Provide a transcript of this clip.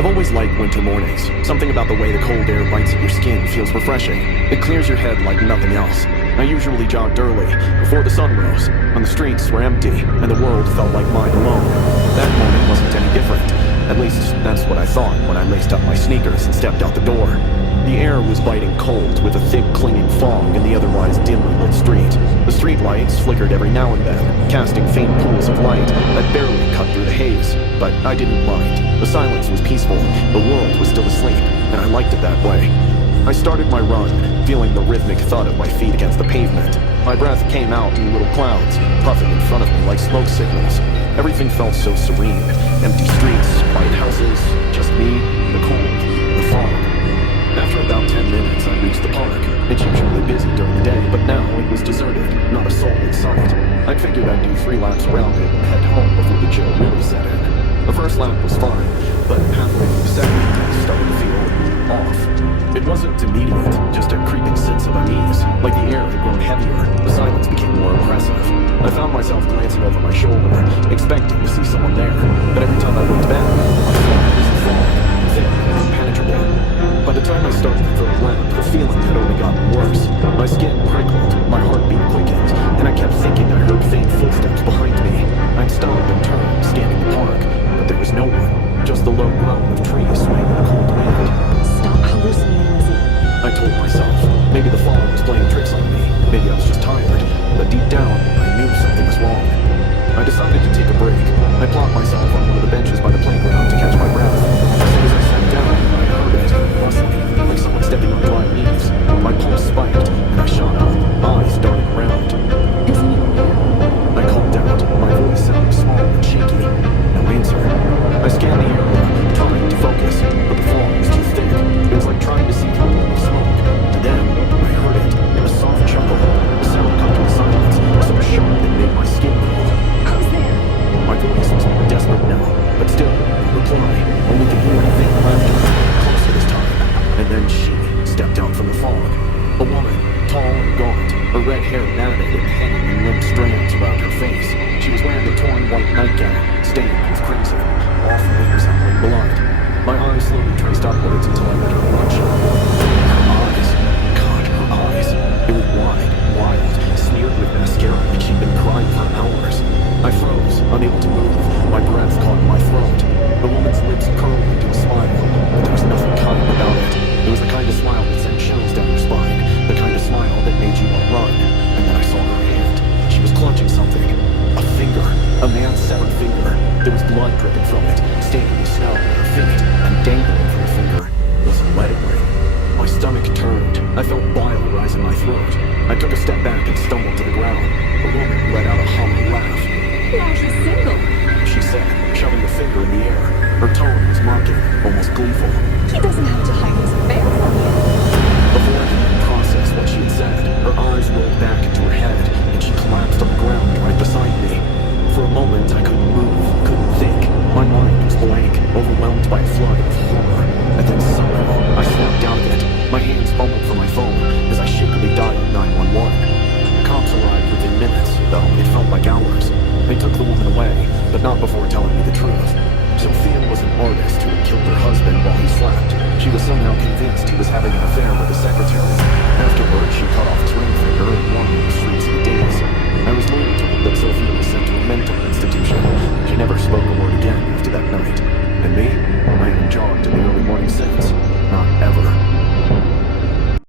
I've always liked winter mornings. Something about the way the cold air bites at your skin feels refreshing. It clears your head like nothing else. I usually jogged early, before the sun rose, when the streets were empty, and the world felt like mine alone. That moment wasn't any different. At least, that's what I thought when I laced up my sneakers and stepped out the door. The air was biting cold, with a thick, clinging fog in the otherwise dimly lit street. The street lights flickered every now and then, casting faint pools of light that barely cut through the haze. But I didn't mind. The silence was peaceful, the world was still asleep, and I liked it that way. I started my run, feeling the rhythmic thud of my feet against the pavement. My breath came out in little clouds, puffing in front of me like smoke signals. Everything felt so serene. Empty streets, white houses, just me, the cold, the fog. After about 10 minutes, I reached the park. It's usually busy during the day, but now it was deserted, not a soul in sight. I figured I'd do 3 laps around it and head home before the chill really set in. The first lap was fine, but halfway through the second, I started to feel off. It wasn't immediate, just a creeping sense of unease. Like the air had grown heavier, the silence became more oppressive. I found myself glancing over my shoulder, expecting to see someone there, but every time I looked back, it was a fog, thick and impenetrable. By the time I started the third lap, the feeling had only gotten worse. My skin prickled, my heartbeat quickened, and I kept thinking I heard faint footsteps behind me. I'd stopped and turned, scanning the park, but there was no one, just the low groan of trees swaying in the cold wind. Stop hallucinating, Lizzie. I told myself, maybe the fog was playing tricks on me, maybe I was just tired, but deep down, I knew something was wrong. I decided to take a break. I plopped myself on one of the benches by the playground to catch my breath. As soon as I sat down, I heard it, rustling, like someone stepping on dry leaves. My pulse spiked, and I shot up, eyes darting around. Is anyone there? I called out, my voice sounding small and shaky. No answer. I scanned the area, trying to focus, but the fog was too thick. It was like trying to see through a wall of smoke. And then, I heard it, a soft chuckle. The sound cut through the silence, so sharp it made my skin crawl. Who's there? My voice was more desperate now, but still, reply, only to hear a faint laughter, closer this time. And then she stepped out from the fog. A woman, tall and gaunt, her red hair matted and hanging in limp strands around her face. She was wearing a torn white nightgown, stained with crimson, awfully resembling blood. My eyes slowly traced upwards until I met her watch. Her eyes, God, her eyes. They were wide, wild, smeared with mascara, and she'd been crying for hours. I froze, unable to move. My breath caught in my throat. The woman's lips curled into a smile, but there was nothing kind about it. It was the kind of smile that sent chills down your spine, the kind of smile that made you want to run. And then I saw her hand. She was clutching something. A finger. A man's severed finger. There was blood dripping from it, staining the snow at her feet, and dangling from the finger was a wedding ring. My stomach turned. I felt bile rise in my throat. I took a step back and stumbled to the ground. The woman let out a hollow laugh. Now he's single. She said, shoving the finger in the air. Her tone was mocking, almost gleeful. He doesn't have to hide his affair from you. Before I could process what she had said, her eyes rolled back into her head, and she collapsed on the ground right beside me. For a moment, I couldn't move, couldn't think. My mind was blank, overwhelmed by a flood of horror. And then somehow, I snapped out of it. My hands fumbled for my phone as I shakily dialed 911. Cops arrived within minutes, though it felt like hours. They took the woman away, but not before telling me the truth. Sophia was an artist who had killed her husband while he slept. She was somehow convinced he was having an affair with a secretary. Afterward, she cut off his ring finger and wandered the streets in days. I was later told that Sophia was sent to a mental institution. She never spoke a word again after that night. And me? I haven't jogged in the early morning since.